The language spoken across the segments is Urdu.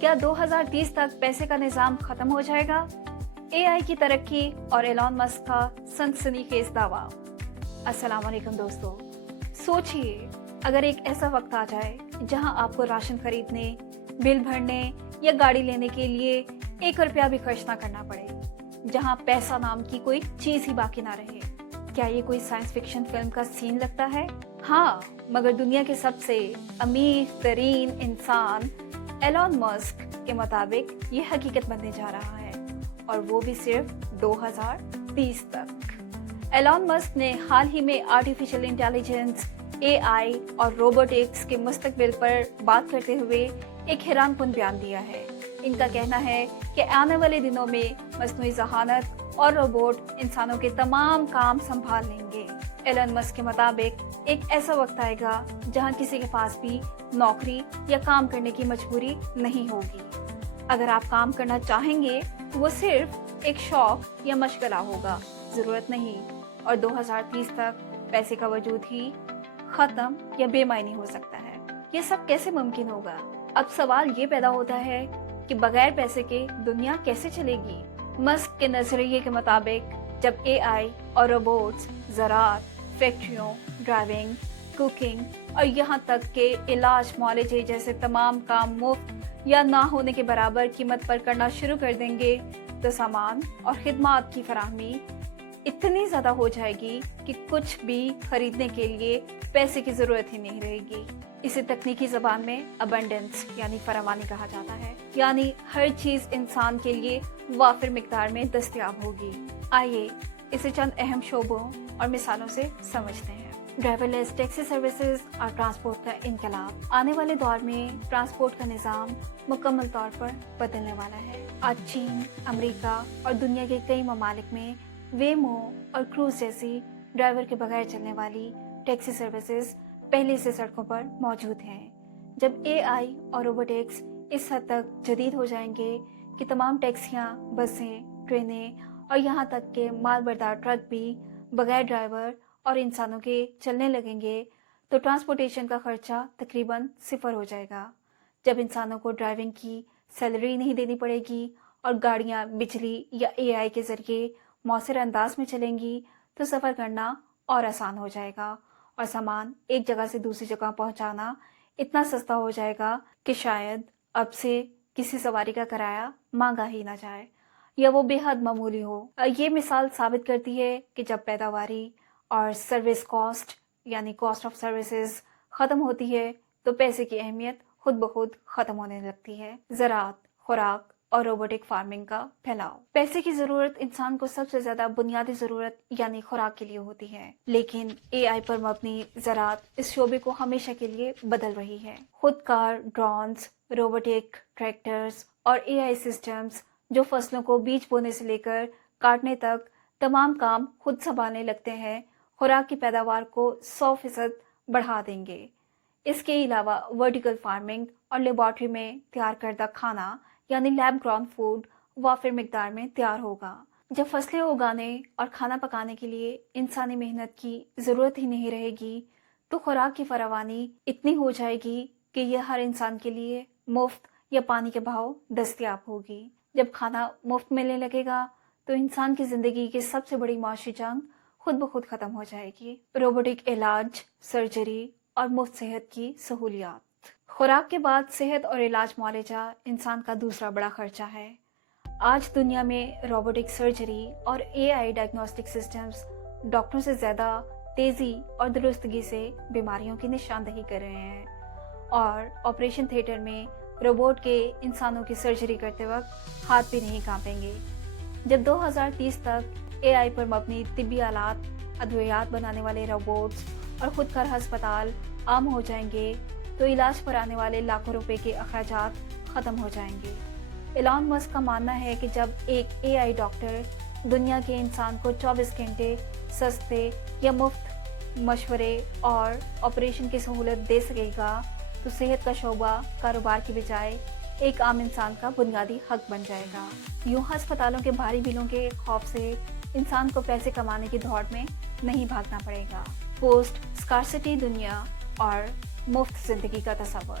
کیا 2030 تک پیسے کا نظام ختم ہو جائے گا؟ اے آئی کی ترقی اور ایلان مسک کا سنسنیخیز دعویٰ۔ السلام علیکم دوستو، سوچئے اگر ایک ایسا وقت آ جائے جہاں آپ کو راشن خریدنے، بل بھرنے یا گاڑی لینے کے لیے 1 روپیہ بھی خرچ نہ کرنا پڑے، جہاں پیسہ نام کی کوئی چیز ہی باقی نہ رہے، کیا یہ کوئی سائنس فکشن فلم کا سین لگتا ہے؟ ہاں، مگر دنیا کے سب سے امیر ترین انسان ایلان مسک کے مطابق یہ حقیقت بننے جا رہا ہے، اور وہ بھی صرف 2030 تک۔ ایلان مسک نے حال ہی میں آرٹیفیشل انٹیلیجنس، اے آئی اور روبوٹکس کے مستقبل پر بات کرتے ہوئے ایک حیران کن بیان دیا ہے۔ ان کا کہنا ہے کہ آنے والے دنوں میں مصنوعی ذہانت اور روبوٹ انسانوں کے تمام کام سنبھال لیں گے۔ ایلن مسک کے مطابق ایک ایسا وقت آئے گا جہاں کسی کے پاس بھی نوکری یا کام کرنے کی مجبوری نہیں ہوگی۔ اگر آپ کام کرنا چاہیں گے وہ صرف ایک شوق یا مشغلہ ہوگا، ضرورت نہیں، اور 2030 تک پیسے کا وجود ہی ختم یا بے معنی ہو سکتا ہے۔ یہ سب کیسے ممکن ہوگا؟ اب سوال یہ پیدا ہوتا ہے کہ بغیر پیسے کے دنیا کیسے چلے گی؟ مسک کے نظریے کے مطابق جب اے آئی اور روبوٹس زراعت، فیکٹریوں، ڈرائیونگ، کوکنگ اور یہاں تک کہ علاج، معالجے جیسے تمام کام مفت یا نہ ہونے کے برابر قیمت پر کرنا شروع کر دیں گے تو سامان اور خدمات کی فراہمی اتنی زیادہ ہو جائے گی کہ کچھ بھی خریدنے کے لیے پیسے کی ضرورت ہی نہیں رہے گی۔ اسے تکنیکی زبان میں ابنڈنس یعنی فراوانی کہا جاتا ہے، یعنی ہر چیز انسان کے لیے وافر مقدار میں دستیاب ہوگی۔ آئیے اسے چند اہم شعبوں اور مثالوں سے سمجھتے ہیں۔ ڈرائیور لیس ٹیکسی سروسز اور ٹرانسپورٹ کا انقلاب۔ آنے والے دور میں ٹرانسپورٹ کا نظام مکمل طور پر بدلنے والا ہے۔ آج چین، امریکہ اور دنیا کے کئی ممالک میں ویمو اور کروز جیسی ڈرائیور کے بغیر چلنے والی ٹیکسی سروسز پہلے سے سڑکوں پر موجود ہیں۔ جب اے آئی اور روبوٹکس اس حد تک جدید ہو جائیں گے کہ تمام ٹیکسیاں، بسیں، ٹرینیں اور یہاں تک کہ مال بردار ٹرک بھی بغیر ڈرائیور اور انسانوں کے چلنے لگیں گے تو ٹرانسپورٹیشن کا خرچہ تقریباً 0 ہو جائے گا۔ جب انسانوں کو ڈرائیونگ کی سیلری نہیں دینی پڑے گی اور گاڑیاں بجلی یا اے آئی کے ذریعے مؤثر انداز میں چلیں گی تو سفر کرنا اور آسان ہو جائے گا، اور سامان ایک جگہ سے دوسری جگہ پہنچانا اتنا سستا ہو جائے گا کہ شاید اب سے کسی سواری کا کرایہ مانگا ہی نہ جائے یا وہ بے حد معمولی ہو۔ یہ مثال ثابت کرتی ہے کہ جب پیداواری اور سروس کاسٹ یعنی کاسٹ آف سروسز ختم ہوتی ہے تو پیسے کی اہمیت خود بخود ختم ہونے لگتی ہے۔ زراعت، خوراک اور روبوٹک فارمنگ کا پھیلاؤ۔ پیسے کی ضرورت انسان کو سب سے زیادہ بنیادی ضرورت یعنی خوراک کے لیے ہوتی ہے، لیکن اے آئی پر مبنی زراعت اس شعبے کو ہمیشہ کے لیے بدل رہی ہے۔ خود کار ڈرونز، روبوٹک ٹریکٹرز اور اے آئی سسٹمز جو فصلوں کو بیج بونے سے لے کر کاٹنے تک تمام کام خود سنبھالنے لگتے ہیں، خوراک کی پیداوار کو 100% بڑھا دیں گے۔ اس کے علاوہ ورٹیکل فارمنگ اور لیبارٹری میں تیار کردہ کھانا یعنی لیب گراؤنڈ فوڈ وافر مقدار میں تیار ہوگا۔ جب فصلیں اگانے اور کھانا پکانے کے لیے انسانی محنت کی ضرورت ہی نہیں رہے گی تو خوراک کی فراوانی اتنی ہو جائے گی کہ یہ ہر انسان کے لیے مفت یا پانی کے بہاؤ دستیاب ہوگی۔ جب کھانا مفت ملنے لگے گا تو انسان کی زندگی کی سب سے بڑی معاشی جنگ خود بخود ختم ہو جائے گی۔ روبوٹک علاج، سرجری اور مفت صحت کی سہولیات۔ خوراک کے بعد صحت اور علاج معالجہ انسان کا دوسرا بڑا خرچہ ہے۔ آج دنیا میں روبوٹک سرجری اور اے آئی ڈائگنوسٹک سسٹمز ڈاکٹروں سے زیادہ تیزی اور درستگی سے بیماریوں کی نشاندہی کر رہے ہیں، اور آپریشن تھیٹر میں روبوٹ کے انسانوں کی سرجری کرتے وقت ہاتھ بھی نہیں کانپیں گے۔ جب 2030 تک اے آئی پر مبنی طبی آلات، ادویات بنانے والے روبوٹس اور خود کار ہسپتال عام ہو جائیں گے تو علاج پر آنے والے لاکھوں روپے کے اخراجات ختم ہو جائیں گے۔ ایلان مسک کا ماننا ہے کہ جب ایک اے آئی ڈاکٹر دنیا کے انسان کو 24 گھنٹے سستے یا مفت مشورے اور آپریشن کی سہولت دے سکے گا تو صحت کا شعبہ کاروبار کی بجائے ایک عام انسان کا بنیادی حق بن جائے گا۔ یوں ہسپتالوں کے بھاری بلوں کے خوف سے انسان کو پیسے کمانے کی دوڑ میں نہیں بھاگنا پڑے گا۔ پوسٹ اسکارسٹی دنیا اور مفت زندگی کا تصور۔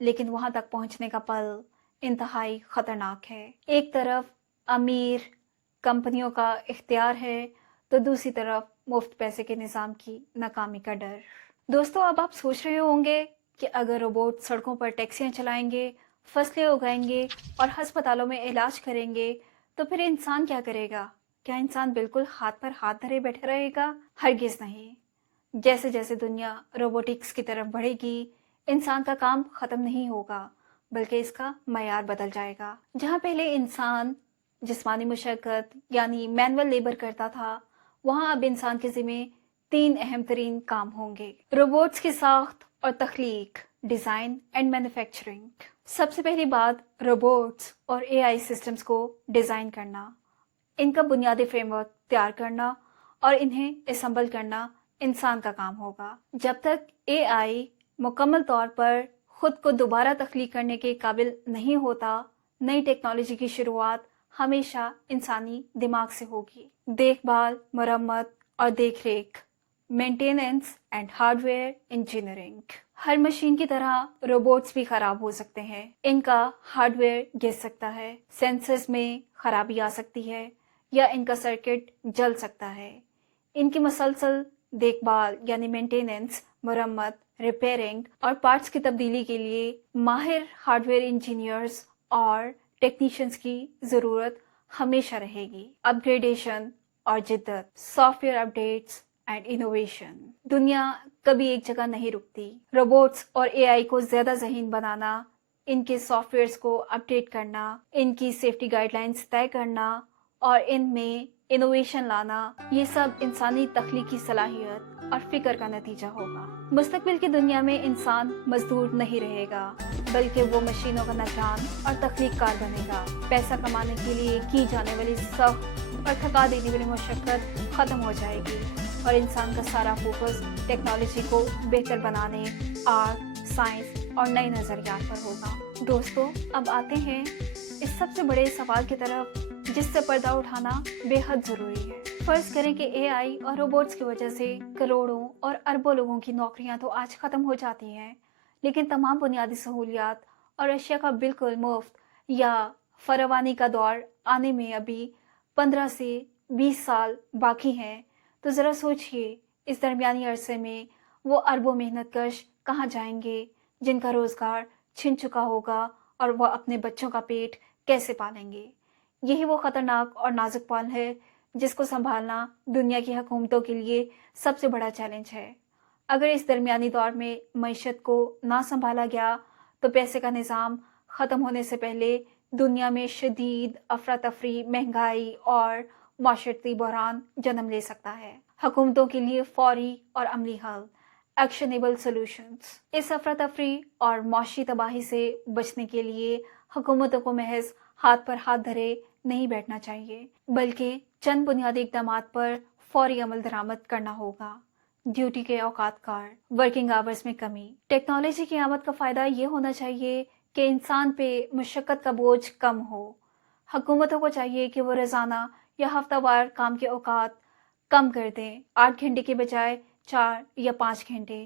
لیکن وہاں تک پہنچنے کا پل انتہائی خطرناک ہے۔ ایک طرف امیر کمپنیوں کا اختیار ہے تو دوسری طرف مفت پیسے کے نظام کی ناکامی کا ڈر۔ دوستو، اب آپ سوچ رہے ہوں گے کہ اگر روبوٹ سڑکوں پر ٹیکسیاں چلائیں گے، فصلیں اگائیں گے اور ہسپتالوں میں علاج کریں گے تو پھر انسان کیا کرے گا؟ کیا انسان بالکل ہاتھ پر ہاتھ دھرے بیٹھے رہے گا؟ ہرگز نہیں۔ جیسے جیسے دنیا روبوٹکس کی طرف بڑھے گی، انسان کا کام ختم نہیں ہوگا بلکہ اس کا معیار بدل جائے گا۔ جہاں پہلے انسان جسمانی مشقت یعنی مینول لیبر کرتا تھا، وہاں اب انسان کے ذمہ 3 اہم ترین کام ہوں گے: روبوٹس کی ساخت اور تخلیق، ڈیزائن اینڈ مینوفیکچرنگ۔ سب سے پہلی بات، روبوٹس اور اے آئی سسٹمز کو ڈیزائن کرنا، ان کا بنیادی فریم ورک تیار کرنا اور انہیں اسمبل کرنا انسان کا کام ہوگا۔ جب تک اے آئی مکمل طور پر خود کو دوبارہ تخلیق کرنے کے قابل نہیں ہوتا، نئی ٹیکنالوجی کی شروعات ہمیشہ انسانی دماغ سے ہوگی۔ دیکھ بھال، مرمت اور دیکھ ریکھ، maintenance and hard ware engineering. Hare machine کی طرح روبوٹس بھی خراب ہو سکتے ہیں۔ ان کا ہارڈ ویئر گر سکتا ہے، سینسرز میں خرابی آ سکتی ہے یا ان کا سرکٹ جل سکتا ہے۔ ان کی مسلسل دیکھ بھال یعنی مینٹیننس، مرمت، ریپیئرنگ اور پارٹس کی تبدیلی کے لیے ماہر ہارڈ ویئر انجینئرز اور ٹیکنیشینز کی ضرورت ہمیشہ رہے گی۔ اپ گریڈیشن اور جدت، soft where updates and innovation. دنیا کبھی ایک جگہ نہیں رکتی۔ روبوٹس اور اے آئی کو زیادہ ذہین بنانا، ان کے سافٹ ویئرز کو اپڈیٹ کرنا، ان کی سیفٹی گائیڈ لائنز طے کرنا اور ان میں انوویشن لانا، یہ سب انسانی تخلیقی صلاحیت اور فکر کا نتیجہ ہوگا۔ مستقبل کی دنیا میں انسان مزدور نہیں رہے گا بلکہ وہ مشینوں کا نگران اور تخلیق کار بنے گا۔ پیسہ کمانے کے لیے کی جانے والی سخت اور تھکا دینے والی مشقت ختم ہو جائے گی اور انسان کا سارا فوکس ٹیکنالوجی کو بہتر بنانے، آرٹ، سائنس اور نئے نظریات پر ہوگا۔ دوستو، اب آتے ہیں اس سب سے بڑے سوال کی طرف جس سے پردہ اٹھانا بے حد ضروری ہے۔ فرض کریں کہ اے آئی اور روبوٹس کی وجہ سے کروڑوں اور اربوں لوگوں کی نوکریاں تو آج ختم ہو جاتی ہیں، لیکن تمام بنیادی سہولیات اور اشیاء کا بالکل مفت یا فراوانی کا دور آنے میں ابھی 15 سے 20 سال باقی ہیں، تو ذرا سوچئے اس درمیانی عرصے میں وہ اربوں محنت کش کہاں جائیں گے جن کا روزگار چھن چکا ہوگا اور وہ اپنے بچوں کا پیٹ کیسے پالیں گے؟ یہی وہ خطرناک اور نازک پل ہے جس کو سنبھالنا دنیا کی حکومتوں کے لیے سب سے بڑا چیلنج ہے۔ اگر اس درمیانی دور میں معیشت کو نہ سنبھالا گیا تو پیسے کا نظام ختم ہونے سے پہلے دنیا میں شدید افراتفری، مہنگائی اور معاشرتی بحران جنم لے سکتا ہے۔ حکومتوں کے لیے فوری اور عملی حل، ایکشنیبل سولوشنز۔ اس افراتفری اور معاشی تباہی سے بچنے کے لیے حکومتوں کو محض ہاتھ پر ہاتھ دھرے نہیں بیٹھنا چاہیے بلکہ چند بنیادی اقدامات پر فوری عمل درآمد کرنا ہوگا۔ ڈیوٹی کے اوقات کار، ورکنگ آورز میں کمی۔ ٹیکنالوجی کی آمد کا فائدہ یہ ہونا چاہیے کہ انسان پہ مشقت کا بوجھ کم ہو۔ حکومتوں کو چاہیے کہ وہ روزانہ یا ہفتہ وار کام کے اوقات کم کر دیں، 8 گھنٹے کے بجائے 4 یا 5 گھنٹے۔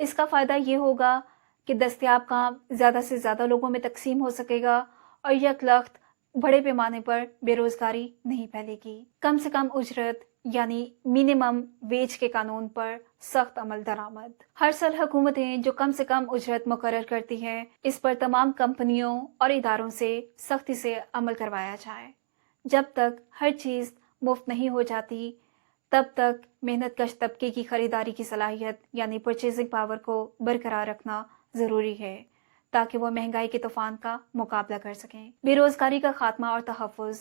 اس کا فائدہ یہ ہوگا کہ دستیاب کام زیادہ سے زیادہ لوگوں میں تقسیم ہو سکے گا اور یک لخت بڑے پیمانے پر بے روزگاری نہیں پھیلے گی۔ کم سے کم اجرت یعنی منیمم ویج کے قانون پر سخت عمل درآمد۔ ہر سال حکومتیں جو کم سے کم اجرت مقرر کرتی ہیں، اس پر تمام کمپنیوں اور اداروں سے سختی سے عمل کروایا جائے۔ جب تک ہر چیز مفت نہیں ہو جاتی، تب تک محنت کش طبقے کی خریداری کی صلاحیت یعنی پرچیزنگ پاور کو برقرار رکھنا ضروری ہے تاکہ وہ مہنگائی کے طوفان کا مقابلہ کر سکیں۔ بے روزگاری کا خاتمہ اور تحفظ۔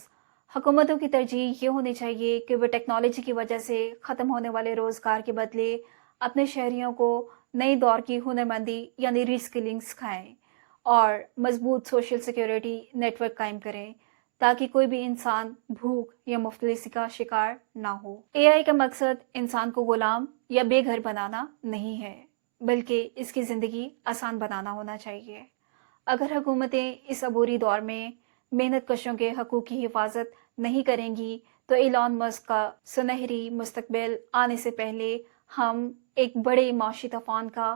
حکومتوں کی ترجیح یہ ہونی چاہیے کہ وہ ٹیکنالوجی کی وجہ سے ختم ہونے والے روزگار کے بدلے اپنے شہریوں کو نئی دور کی ہنرمندی یعنی ری اسکلنگ سکھائیں اور مضبوط سوشل سیکیورٹی نیٹ ورک قائم کریں تاکہ کوئی بھی انسان بھوک یا مفلسی کا شکار نہ ہو۔ اے آئی کا مقصد انسان کو غلام یا بے گھر بنانا نہیں ہے بلکہ اس کی زندگی آسان بنانا ہونا چاہیے۔ اگر حکومتیں اس عبوری دور میں محنت کشوں کے حقوق کی حفاظت نہیں کریں گی تو ایلان مسک کا سنہری مستقبل آنے سے پہلے ہم ایک بڑے معاشی طوفان کا